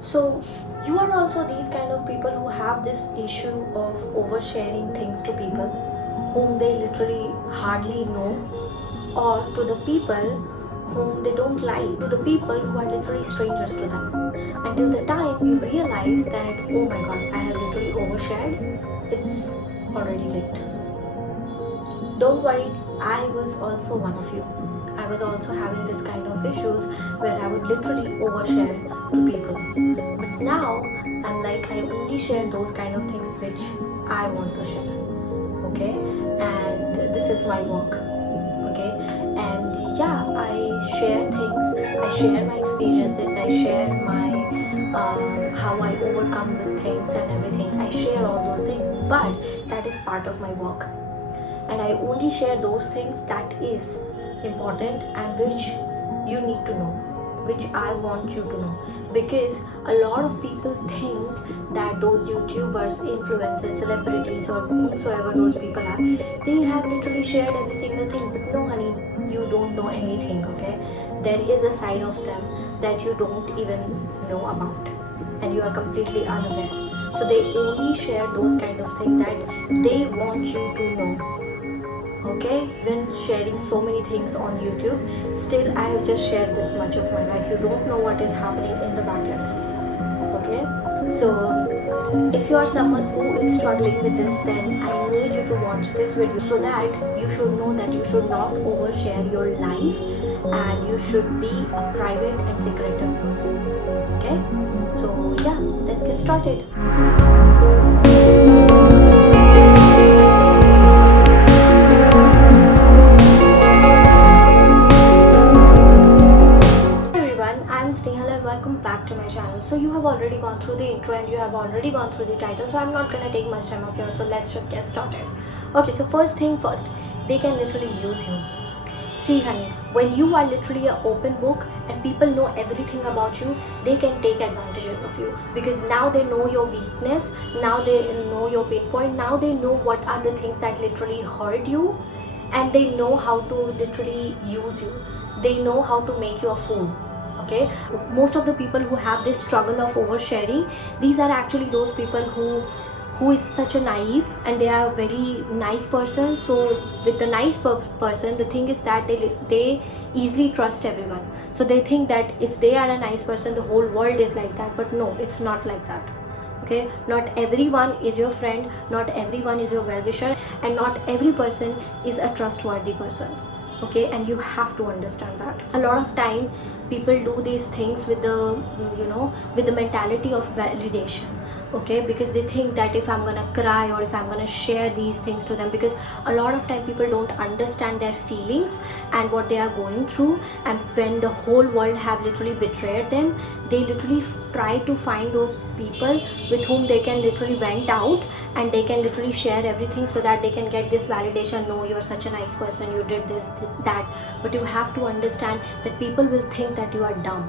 So you are also these kind of people who have this issue of oversharing things to people whom they literally hardly know, or to the people whom they don't like, to the people who are literally strangers to them. Until the time you realize that, oh my god, I have literally overshared, it's already late. Don't worry, I was also one of you. I was also having this kind of issues where I would literally overshare to people. But now I'm like, I only share those kind of things which I want to share. Okay? And this is my work. Okay? And yeah, I share things, I share my experiences, I share my how I overcome with things and everything. I share all those things, but that is part of my work, and I only share those things that is important and which you need to know, which I want you to know. Because a lot of people think that those YouTubers, influencers, celebrities, or whomsoever those people are, they have literally shared every single thing. But no, honey, you don't know anything, okay? There is a side of them that you don't even know about, and you are completely unaware. So they only share those kind of things that they want you to know. Okay, when sharing so many things on YouTube, still I have just shared this much of my life. You don't know what is happening in the back end. Okay, so if you are someone who is struggling with this, then I need you to watch this video so that you should know that you should not overshare your life, and you should be a private and secretive person. Okay, so yeah, let's get started. I'm Snehal and welcome back to my channel. So you have already gone through the intro and you have already gone through the title, so I'm not gonna take much time of yours, so let's just get started. Okay, so first thing first, they can literally use you. See honey, when you are literally an open book and people know everything about you, they can take advantages of you, because now they know your weakness, now they know your pinpoint, now they know what are the things that literally hurt you, and they know how to literally use you. They know how to make you a fool. Okay, most of the people who have this struggle of oversharing, these are actually those people who is such a naive, and they are a very nice person. So with the nice person, the thing is that they easily trust everyone. So they think that if they are a nice person, the whole world is like that. But no, it's not like that. Okay, not everyone is your friend, not everyone is your well-wisher, and not every person is a trustworthy person. Okay, and you have to understand that. A lot of time people do these things with the with the mentality of validation. Okay, because they think that if I'm gonna cry or if I'm gonna share these things to them, because a lot of time people don't understand their feelings and what they are going through, and when the whole world have literally betrayed them, they literally try to find those people with whom they can literally vent out, and they can literally share everything so that they can get this validation. No, you're such a nice person, you did this, that. But you have to understand that people will think that you are dumb.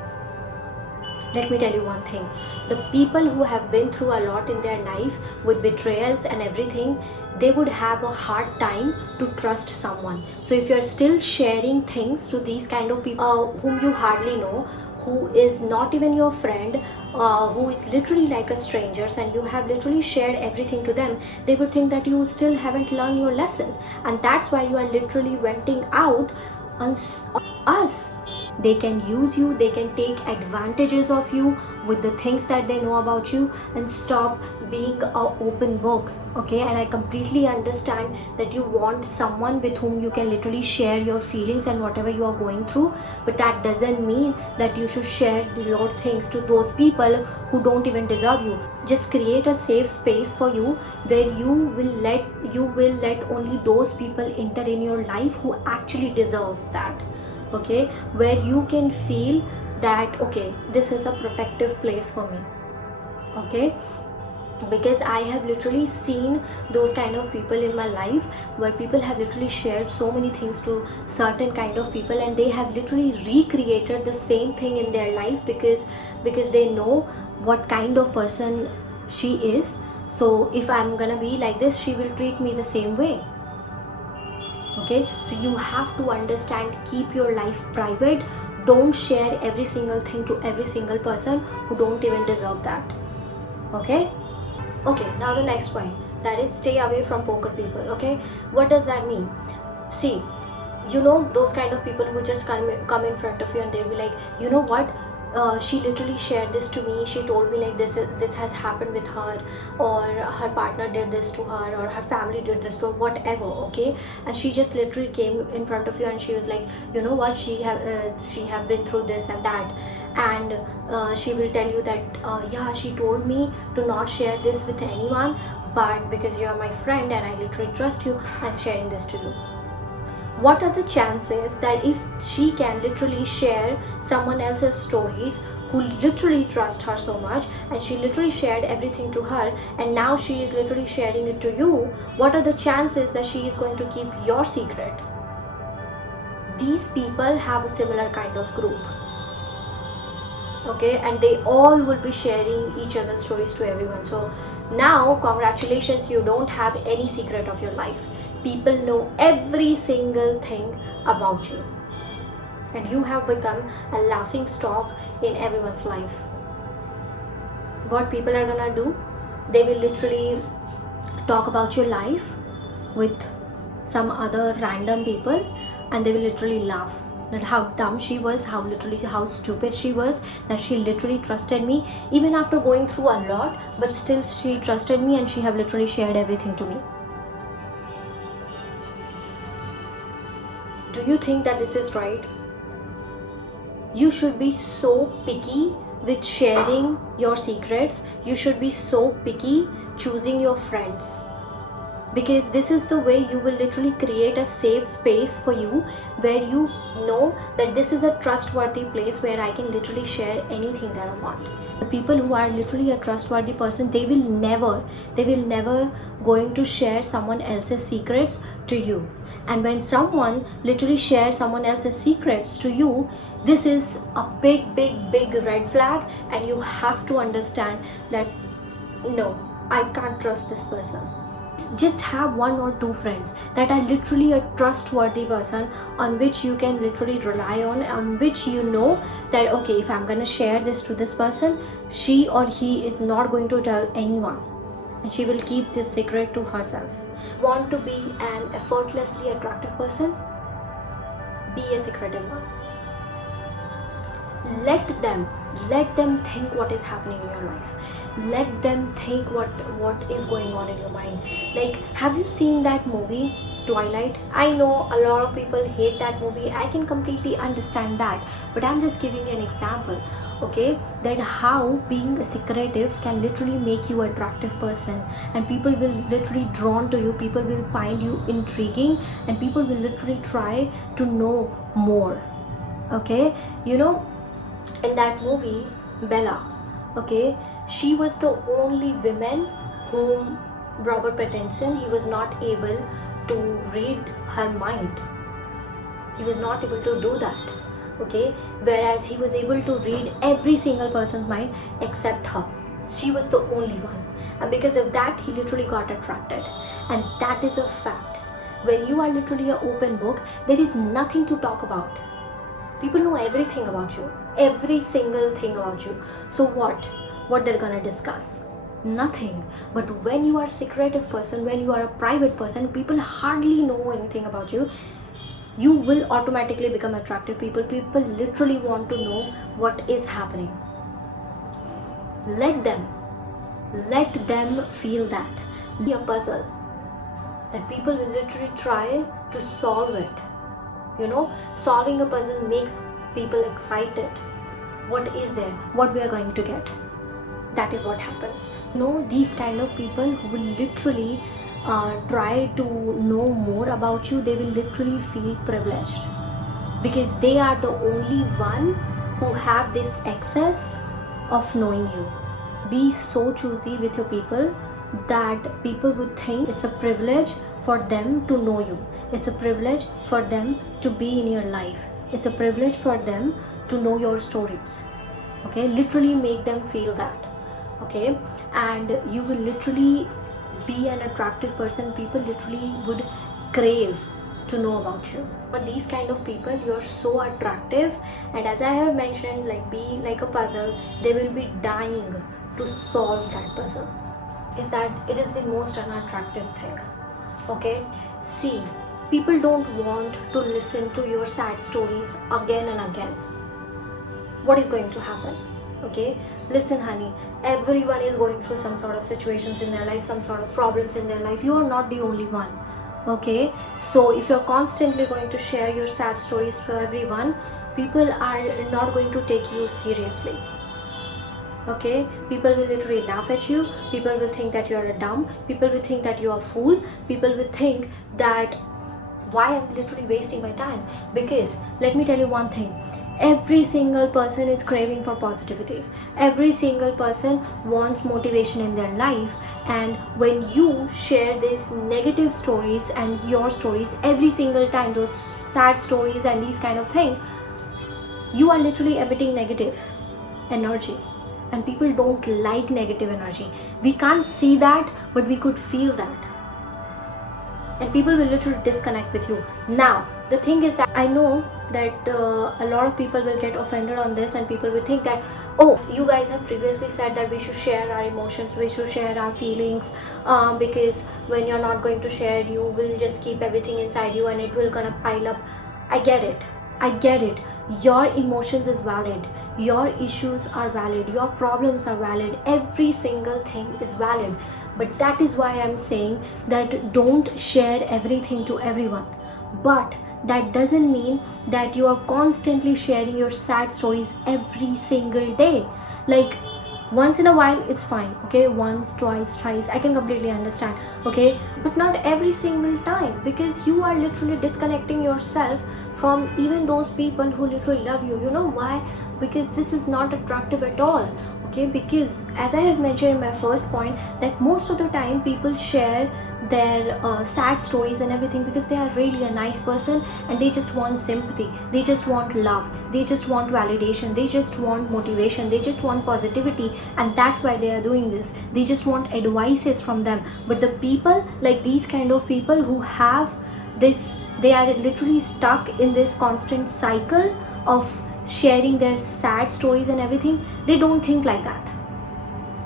Let me tell you one thing, the people who have been through a lot in their life with betrayals and everything, they would have a hard time to trust someone. So if you're still sharing things to these kind of people whom you hardly know, who is not even your friend, who is literally like a stranger, and you have literally shared everything to them, they would think that you still haven't learned your lesson, and that's why you are literally venting out on us. They can use you, they can take advantages of you with the things that they know about you, and stop being an open book. Okay, and I completely understand that you want someone with whom you can literally share your feelings and whatever you are going through, but that doesn't mean that you should share your things to those people who don't even deserve you. Just create a safe space for you where you will let only those people enter in your life who actually deserves that. Okay, where you can feel that okay, this is a protective place for me. Okay, because I have literally seen those kind of people in my life, where people have literally shared so many things to certain kind of people, and they have literally recreated the same thing in their life, because they know what kind of person she is. So if I'm gonna be like this, she will treat me the same way. Okay, so you have to understand, keep your life private, Don't share every single thing to every single person who don't even deserve that. Okay? Okay, now the next point, that is stay away from poker people. Okay, what does that mean? See, you know those kind of people who just come in front of you and they'll be like, you know what, she literally shared this to me, she told me like this has happened with her, or her partner did this to her, or her family did this to her, whatever. Okay, and she just literally came in front of you and she was like, you know what, she have been through this and that, and she will tell you that yeah, she told me to not share this with anyone, but because you are my friend and I literally trust you, I'm sharing this to you. What are the chances that if she can literally share someone else's stories who literally trust her so much, and she literally shared everything to her, and now she is literally sharing it to you, what are the chances that she is going to keep your secret? These people have a similar kind of group. Okay, and they all will be sharing each other's stories to everyone. So now congratulations, you don't have any secret of your life. People know every single thing about you, and you have become a laughing stock in everyone's life. What people are gonna do, they will literally talk about your life with some other random people, and they will literally laugh that how dumb she was, how stupid she was, that she literally trusted me even after going through a lot, but still she trusted me and she have literally shared everything to me. Do you think that this is right? You should be so picky with sharing your secrets. You should be so picky choosing your friends, because this is the way you will literally create a safe space for you, where you know that this is a trustworthy place where I can literally share anything that I want. The people who are literally a trustworthy person, they will never going to share someone else's secrets to you. And when someone literally shares someone else's secrets to you, this is a big red flag, and you have to understand that no, I can't trust this person. Just have one or two friends that are literally a trustworthy person on which you can literally rely on which you know that okay, if I'm gonna share this to this person, she or he is not going to tell anyone, and she will keep this secret to herself. Want to be an effortlessly attractive person? Be a secretive one. Let them think what is happening in your life. Let them think what is going on in your mind. Like, have you seen that movie Twilight? I know a lot of people hate that movie. I can completely understand that, but I'm just giving you an example, okay, that how being a secretive can literally make you an attractive person, and people will literally drawn to you, people will find you intriguing, and people will literally try to know more. Okay, you know, in that movie Bella, okay, she was the only woman whom Robert Pattinson, he was not able to read her mind. He was not able to do that. Okay, whereas he was able to read every single person's mind except her. She was the only one, and because of that he literally got attracted. And that is a fact. When you are literally an open book, there is nothing to talk about. People know everything about you, every single thing about you. So what they're gonna discuss? Nothing. But when you are a secretive person, when you are a private person, people hardly know anything about you. You will automatically become attractive. People literally want to know what is happening. Let them feel that. Be a puzzle that people will literally try to solve it. You know, solving a puzzle makes people excited. What is there? What we are going to get? That is what happens. You know, these kind of people who will literally try to know more about you, they will literally feel privileged, because they are the only one who have this access of knowing you. Be so choosy with your people that people would think it's a privilege for them to know you. It's a privilege for them to be in your life. It's a privilege for them to know your stories. Okay, literally make them feel that. Okay, and you will literally be an attractive person. People literally would crave to know about you. But these kind of people, you're so attractive, and as I have mentioned, like be like a puzzle, they will be dying to solve that puzzle. Is that it is the most unattractive thing. Okay, see, people don't want to listen to your sad stories again and again. What is going to happen? Okay, listen honey, everyone is going through some sort of situations in their life, some sort of problems in their life. You are not the only one. Okay, so if you're constantly going to share your sad stories to everyone, people are not going to take you seriously. Okay, people will literally laugh at you, people will think that you're a dumb, people will think that you're a fool, people will think that why I'm literally wasting my time. Because let me tell you one thing, every single person is craving for positivity, every single person wants motivation in their life, and when you share these negative stories and your stories every single time, those sad stories and these kind of thing, you are literally emitting negative energy, and people don't like negative energy. We can't see that, but we could feel that, and people will literally disconnect with you. Now the thing is that I know that a lot of people will get offended on this, and people will think that, oh, you guys have previously said that we should share our emotions, we should share our feelings, because when you're not going to share, you will just keep everything inside you and it will gonna pile up. I get it, I get it. Your emotions is valid, your issues are valid, your problems are valid, every single thing is valid. But that is why I'm saying that don't share everything to everyone. But that doesn't mean that you are constantly sharing your sad stories every single day. Like once in a while it's fine, okay, once, twice, thrice, I can completely understand, okay, but not every single time, because you are literally disconnecting yourself from even those people who literally love you. You know why? Because this is not attractive at all. Okay, because as I have mentioned in my first point, that most of the time people share their sad stories and everything because they are really a nice person, and they just want sympathy, they just want love, they just want validation, they just want motivation, they just want positivity, and that's why they are doing this. They just want advices from them. But the people like these kind of people who have this, they are literally stuck in this constant cycle of sharing their sad stories and everything. They don't think like that.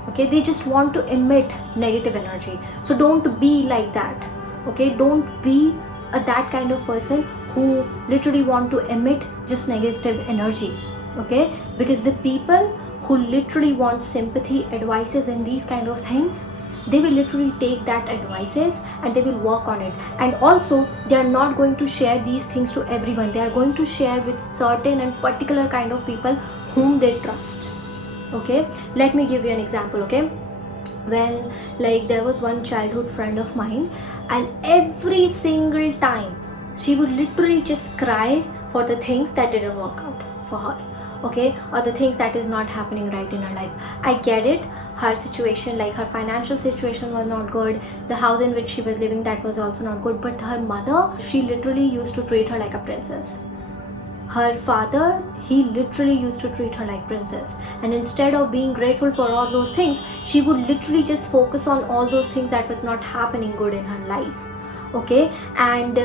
Okay, they just want to emit negative energy. So don't be like that. Okay, don't be that kind of person who literally want to emit just negative energy. Okay, because the people who literally want sympathy, advices and these kind of things, they will literally take that advices and they will work on it. And also they are not going to share these things to everyone. They are going to share with certain and particular kind of people whom they trust. Okay, let me give you an example. Okay, when like there was one childhood friend of mine, and every single time she would literally just cry for the things that didn't work out for her. Okay, or the things that is not happening right in her life. I get it, her situation, like her financial situation was not good, the house in which she was living, that was also not good, but her mother, she literally used to treat her like a princess. Her father, he literally used to treat her like princess, and instead of being grateful for all those things, she would literally just focus on all those things that was not happening good in her life. Okay, and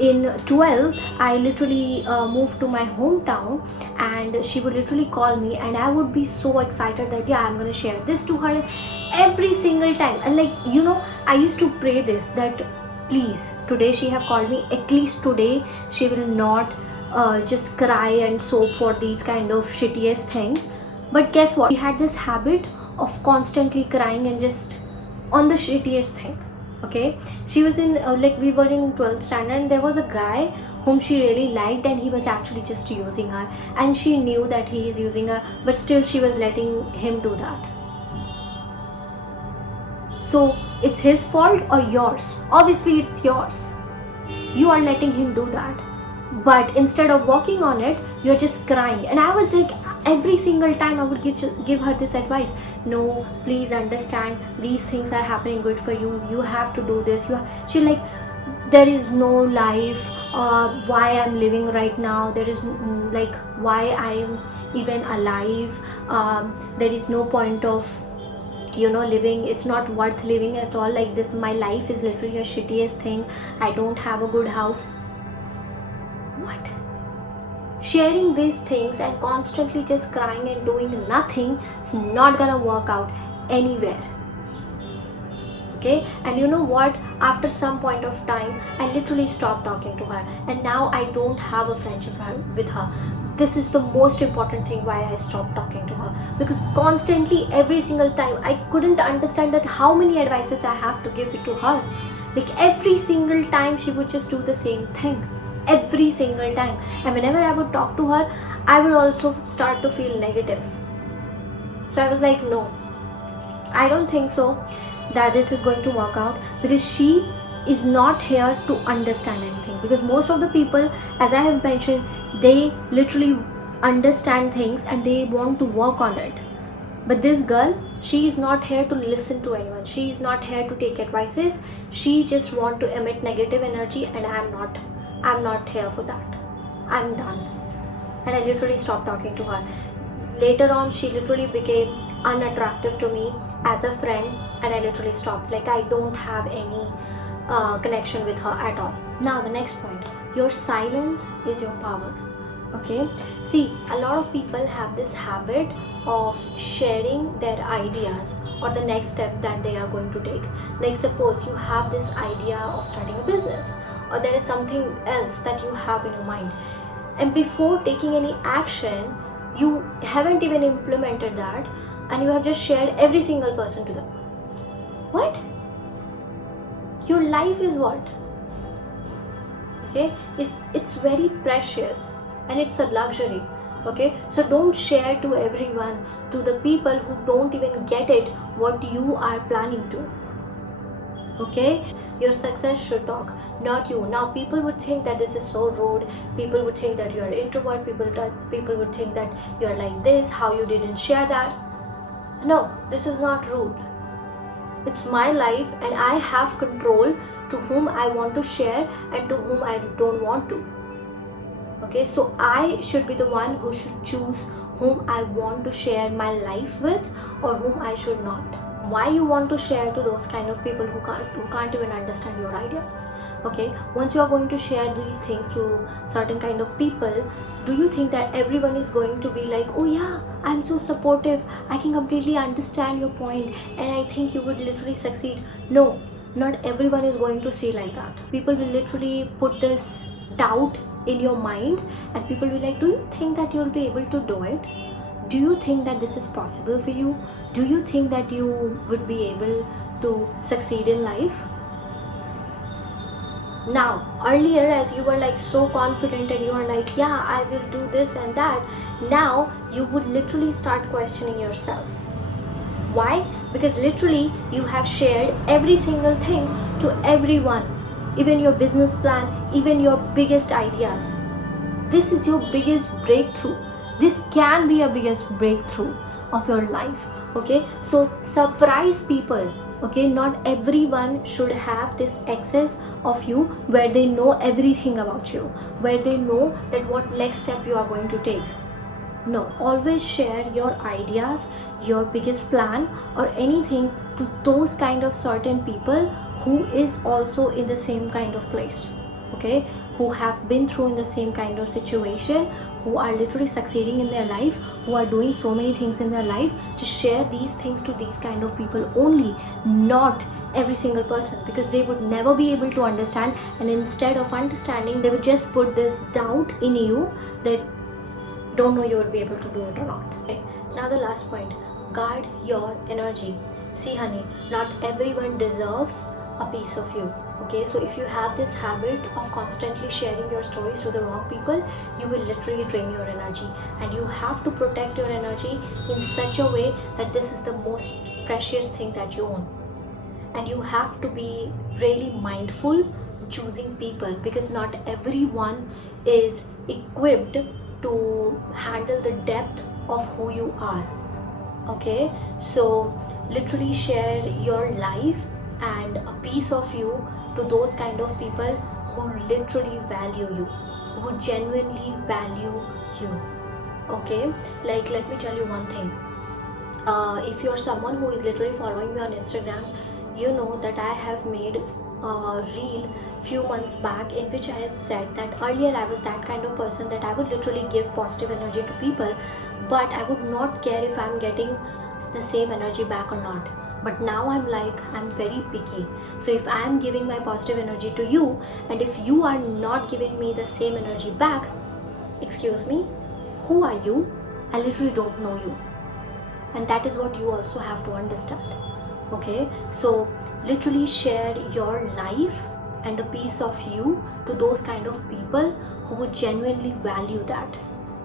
in 12th I literally moved to my hometown, and she would literally call me, and I would be so excited that yeah, I'm gonna share this to her every single time. And like, you know, I used to pray this, that please, today she have called me, at least today she will not just cry and sob for these kind of shittiest things. But guess what, she had this habit of constantly crying and just on the shittiest thing. Okay, she was in like we were in 12th standard, and there was a guy whom she really liked, and he was actually just using her, and she knew that he is using her, but still she was letting him do that. So it's his fault or yours? Obviously it's yours. You are letting him do that, but instead of working on it, you're just crying. And I was like, every single time I would give her this advice, no, please understand, these things are happening good for you, you have to do this. She like, there is no life, why I'm living right now, there is like, why I am even alive, there is no point of, you know, living, it's not worth living at all. Like this, my life is literally a shittiest thing, I don't have a good house. what? Sharing these things and constantly just crying and doing nothing is not gonna work out anywhere. Okay, and you know what, after some point of time I literally stopped talking to her, and now I don't have a friendship with her. This is the most important thing why I stopped talking to her, because constantly every single time I couldn't understand that how many advices I have to give it to her. Like every single time she would just do the same thing, every single time, and whenever I would talk to her I would also start to feel negative. So I was like, no, I don't think so that this is going to work out, because she is not here to understand anything. Because most of the people, as I have mentioned, they literally understand things and they want to work on it. But this girl, she is not here to listen to anyone. She is not here to take advices. She just want to emit negative energy, and I'm not here for that. I'm done. And I literally stopped talking to her. Later on, she literally became unattractive to me as a friend, and I literally stopped. Like, I don't have any connection with her at all. Now the next point, your silence is your power. Okay, see, a lot of people have this habit of sharing their ideas or the next step that they are going to take. Like, suppose you have this idea of starting a business, or there is something else that you have in your mind, and before taking any action you haven't even implemented that, and you have just shared every single person to them. What? Your life is what? Okay, it's very precious and it's a luxury. Okay, so don't share to everyone, to the people who don't even get it what you are planning to. Okay, your success should talk, not you. Now people would think that this is so rude, people would think that you are introvert, people would think that you are like this, how you didn't share that. No, this is not rude. It's my life and I have control to whom I want to share and to whom I don't want to. Okay, so I should be the one who should choose whom I want to share my life with or whom I should not. Why you want to share to those kind of people who can't even understand your ideas? Okay, once you are going to share these things to certain kind of people, do you think that everyone is going to be like, oh yeah, I'm so supportive, I can completely understand your point and I think you would literally succeed? No, not everyone is going to say like that. People will literally put this doubt in your mind, and people will like, do you think that you'll be able to do it? Do you think that this is possible for you? Do you think that you would be able to succeed in life? Now, earlier, as you were like so confident and you are like, yeah, I will do this and that, now you would literally start questioning yourself. Why? Because literally you have shared every single thing to everyone, even your business plan, even your biggest ideas. This is your biggest breakthrough. This can be a biggest breakthrough of your life. Okay, so surprise people. Okay, not everyone should have this access of you where they know everything about you, where they know that what next step you are going to take. No, always share your ideas, your biggest plan or anything to those kind of certain people who is also in the same kind of place. Okay, who have been through in the same kind of situation, who are literally succeeding in their life, who are doing so many things in their life. Just share these things to these kind of people only, not every single person, because they would never be able to understand, and instead of understanding they would just put this doubt in you that don't know you will be able to do it or not. Okay, now the last point, guard your energy. See honey, not everyone deserves a piece of you. Okay, so if you have this habit of constantly sharing your stories to the wrong people, you will literally drain your energy, and you have to protect your energy in such a way that this is the most precious thing that you own. And you have to be really mindful choosing people, because not everyone is equipped to handle the depth of who you are. Okay, so literally share your life and a piece of you to those kind of people who literally value you, who genuinely value you. Okay, like let me tell you one thing. If you're someone who is literally following me on Instagram, you know that I have made reel few months back in which I have said that earlier I was that kind of person that I would literally give positive energy to people, but I would not care if I'm getting the same energy back or not. But now I'm like, I'm very picky. So if I'm giving my positive energy to you, and if you are not giving me the same energy back, excuse me, who are you? I literally don't know you. And that is what you also have to understand. Okay, so literally share your life and the piece of you to those kind of people who would genuinely value that.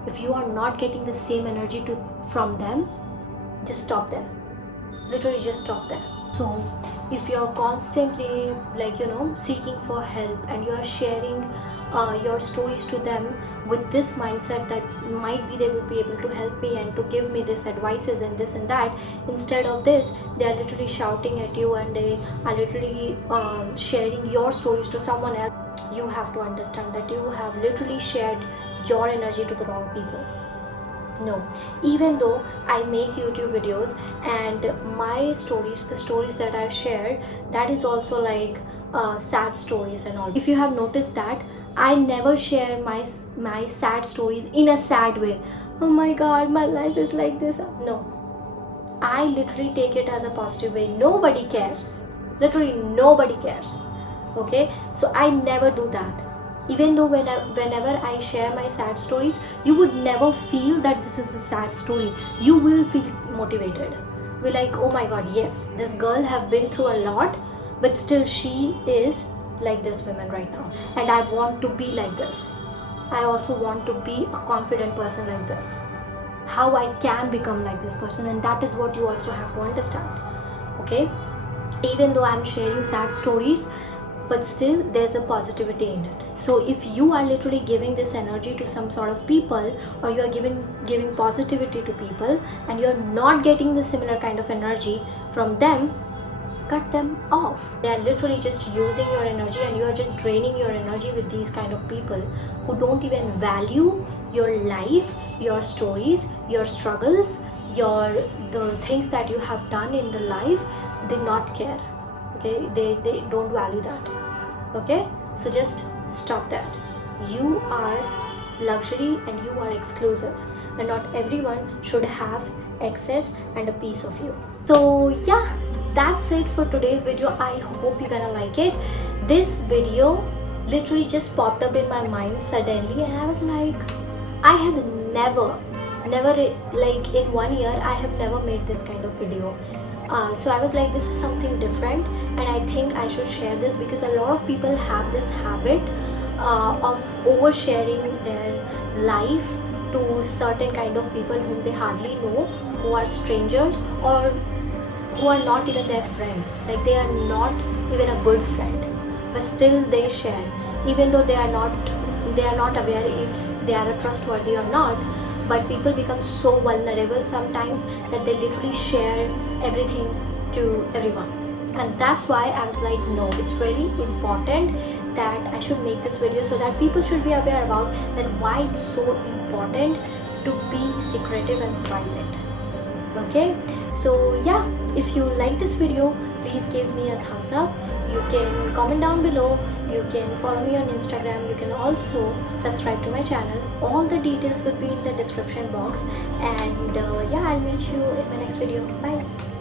If you are not getting the same energy from them, just stop them. Literally just stop them. So if you're constantly seeking for help and you're sharing your stories to them with this mindset that might be they will be able to help me and to give me this advices and this and that, instead of this they are literally shouting at you and they are literally sharing your stories to someone else, you have to understand that you have literally shared your energy to the wrong people. No, even though I make YouTube videos and my stories, the stories that I've shared, that is also like sad stories and all. If you have noticed that, I never share my sad stories in a sad way. Oh my god, my life is like this. No, I literally take it as a positive way. Nobody cares. Literally nobody cares. Okay, so I never do that. Even though whenever I share my sad stories, you would never feel that this is a sad story. You will feel motivated. Be like, oh my god, yes, this girl have been through a lot, but still she is like this woman right now, and I want to be like this. I also want to be a confident person like this. How I can become like this person, and that is what you also have to understand. Okay, even though I'm sharing sad stories, but still there's a positivity in it. So if you are literally giving this energy to some sort of people, or you are giving positivity to people and you're not getting the similar kind of energy from them, cut them off. They are literally just using your energy and you are just draining your energy with these kind of people who don't even value your life, your stories, your struggles, the things that you have done in the life. They not care. Okay, they don't value that. Okay, so just stop that. You are luxury and you are exclusive, and not everyone should have access and a piece of you. So yeah, that's it for today's video. I hope you're gonna like it. This video literally just popped up in my mind suddenly, and I was like, I have never like in 1 year I have never made this kind of video. So I was like, this is something different, and I think I should share this because a lot of people have this habit of oversharing their life to certain kind of people whom they hardly know, who are strangers or who are not even their friends. Like they are not even a good friend, but still they share, even though they are not aware if they are trustworthy or not. But people become so vulnerable sometimes that they literally share everything to everyone, and that's why I was like, no, it's really important that I should make this video so that people should be aware about that why it's so important to be secretive and private. Okay, so yeah, if you like this video, please give me a thumbs up. You can comment down below, you can follow me on Instagram, you can also subscribe to my channel. All the details will be in the description box, and yeah, I'll meet you in my next video. Bye.